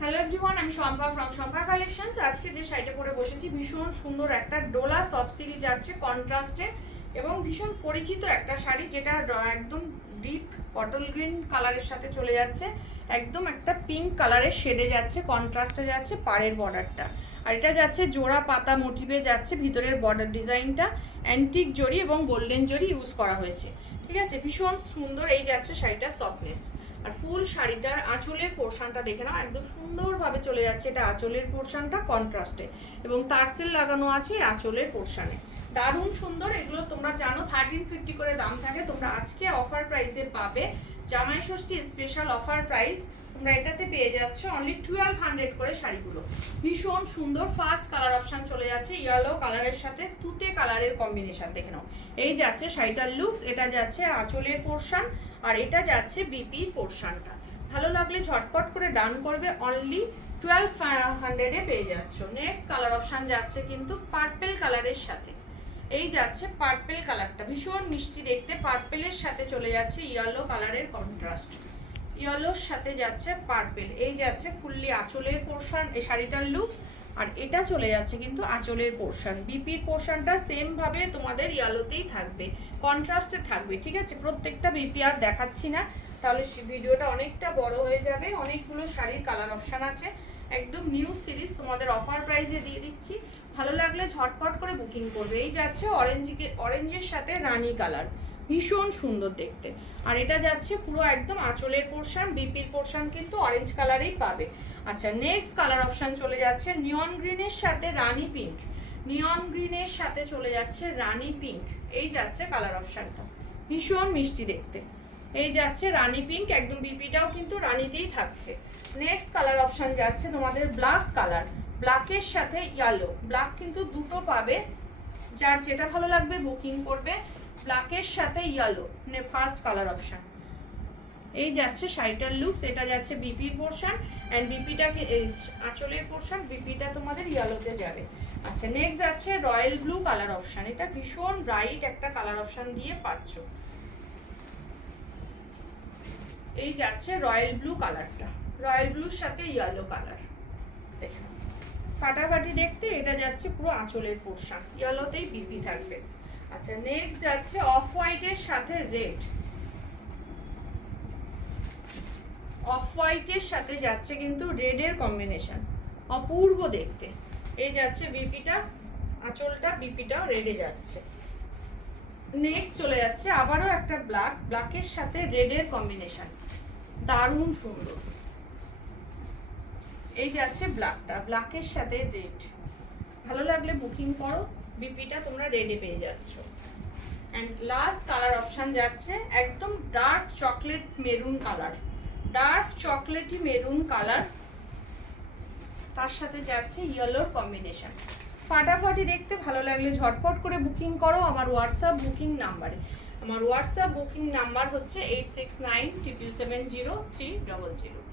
Hello everyone, আমি Shampa from Shampa collections. আজকে যে শাড়িটা পরে বসেছি ভীষণ সুন্দর একটা ডোলা সফট সিল্ক যাচ্ছে কন্ট্রাস্টে এবং ভীষণ পরিচিত একটা শাড়ি, যেটা একদম ডিপ বটল গ্রিন কালারের সাথে চলে যাচ্ছে, একদম একটা পিঙ্ক কালারের শেডে যাচ্ছে, কন্ট্রাস্টে যাচ্ছে পাড়ের বর্ডারটা। আর এটা যাচ্ছে জোড়া পাতা মোটিভে যাচ্ছে, ভিতরের বর্ডার ডিজাইনটা অ্যান্টিক জরি এবং গোল্ডেন জরি ইউজ করা হয়েছে। ঠিক আছে, ভীষণ সুন্দর এই যাচ্ছে শাড়িটার সফটনেস। আর ফুল শাড়িটার আঁচলের পোর্শনটা দেখে নাও, একদম সুন্দরভাবে চলে যাচ্ছে। এটা আঁচলের পোর্শনটা কন্ট্রাস্টে এবং তারসেল লাগানো আছে আঁচলের পোর্শনে, দারুণ সুন্দর। এগুলো তোমরা জানো 1350 করে দাম থাকে, তোমরা আজকে অফার প্রাইসে পাবে। জামাই ষষ্ঠী স্পেশাল অফার প্রাইস তোমরা এটাতে পেয়ে যাচ্ছ অনলি 1200 করে শাড়িগুলো। ভীষণ সুন্দর। ফার্স্ট কালার অপশন চলে যাচ্ছে ইয়েলো কালারের সাথে তুতে কালারের কম্বিনেশন, দেখে নাও। এই যাচ্ছে শাড়িটার লুকস, এটা যাচ্ছে আঁচলের পোর্শন আর এটা যাচ্ছে বিপি পোর্শনটা। ভালো লাগলে ঝটপট করে ডান করবে, অনলি 1200 পেয়ে যাচ্ছ। নেক্সট কালার অপশন যাচ্ছে কিন্তু পার্পেল কালারের সাথে। এই যাচ্ছে পার্পেল কালারটা, ভীষণ মিষ্টি দেখতে। পার্পেলের সাথে চলে যাচ্ছে ইয়েলো কালারের কন্ট্রাস্ট, ইয়েলোর সাথে যাচ্ছে পার্পেল। এই যাচ্ছে ফুললি আঁচলের পোর্শন এই শাড়িটার লুকস, আর এটা চলে যাচ্ছে কিন্তু আঁচলের পোর্শন। বিপির পোর্শনটা সেম ভাবে তোমাদের ইয়েলোতেই থাকবে, কন্ট্রাস্টে থাকবে। ঠিক আছে, প্রত্যেকটা বিপি আর দেখাচ্ছি না, তাহলে ভিডিওটা অনেকটা বড় হয়ে যাবে। অনেকগুলো শাড়ির কালার অপশন আছে, একদম নিউ সিরিজ তোমাদের অফার প্রাইসে দিয়ে দিচ্ছি। ভালো লাগলে ঝটপট করে বুকিং করবে। এই যাচ্ছে অরেঞ্জের সাথে রানী কালার, ভীষণ সুন্দর দেখতে। আর এটা যাচ্ছে পুরো একদম আঁচলের পোর্শন, বিপির পোর্শন কিন্তু অরেঞ্জ কালারেই পাবে। আচ্ছা, নেক্সট কালার অপশন চলে যাচ্ছে নিয়ন গ্রিনের সাথে রানী পিঙ্ক। নিয়ন গ্রিনের সাথে চলে যাচ্ছে রানী পিঙ্ক। এই যাচ্ছে কালার অপশনটা, ভীষণ মিষ্টি দেখতে। এই যাচ্ছে রানী পিঙ্ক, একদম বিপিটাও কিন্তু রানীতেই থাকছে। নেক্সট কালার অপশন যাচ্ছে তোমাদের ব্ল্যাক কালার, ব্ল্যাকের সাথে ইয়েলো। ব্ল্যাক কিন্তু দুটো পাবে, যার যেটা ভালো লাগবে বুকিং করবে। ব্ল্যাকের সাথে ইয়েলো ফার্স্ট কালার অপশন। এই যাচ্ছে শাড়িটার লুকস, এটা যাচ্ছে বিপির পোর্শন অ্যান্ড বিপিটাকে আঁচলের পোর্শন, বিপিটা তোমাদের ইয়েলোতে যাবে। আচ্ছা, নেক্সট যাচ্ছে রয়্যাল ব্লু কালার অপশন। এটা ভীষণ ব্রাইট একটা কালার অপশন দিয়ে পাচ্ছ। এই যাচ্ছে রয়্যাল ব্লু কালারটা, রয়্যাল ব্লুর সাথে ইয়েলো কালার, দেখে ফাটাফাটি দেখতে। এটা যাচ্ছে পুরো আঁচলের পোর্শন, ইয়েলোতেই বিপি থাকবে। আচ্ছা, নেক্সট যাচ্ছে অফ হোয়াইটের সাথে রেড। অফ হোয়াইটের সাথে যাচ্ছে কিন্তু রেডের কম্বিনেশন, অপূর্ব দেখতে। এই যাচ্ছে বিপিটা, আঁচলটা বিপিটা রেডে যাচ্ছে। নেক্সট চলে যাচ্ছে আবারও একটা ব্ল্যাক, ব্ল্যাকের সাথে রেডের কম্বিনেশন, দারুণ সুন্দর। এই যাচ্ছে ব্ল্যাকটা, ব্ল্যাকের সাথে রেড। ভালো লাগলে বুকিং করো, বিপিটা তোমরা রেডে পেয়ে যাচ্ছ। অ্যান্ড লাস্ট কালার অপশন যাচ্ছে একদম dark chocolate maroon colour, dark chocolatey maroon colour, তার সাথে যাচ্ছে ইয়েলোর কম্বিনেশন। ফাটাফাটি দেখতে। ভালো লাগলে ঝটপট করে বুকিং করো আমার হোয়াটসঅ্যাপ বুকিং নাম্বারে। আমার হোয়াটসঅ্যাপ বুকিং নাম্বার হচ্ছে 8697770300।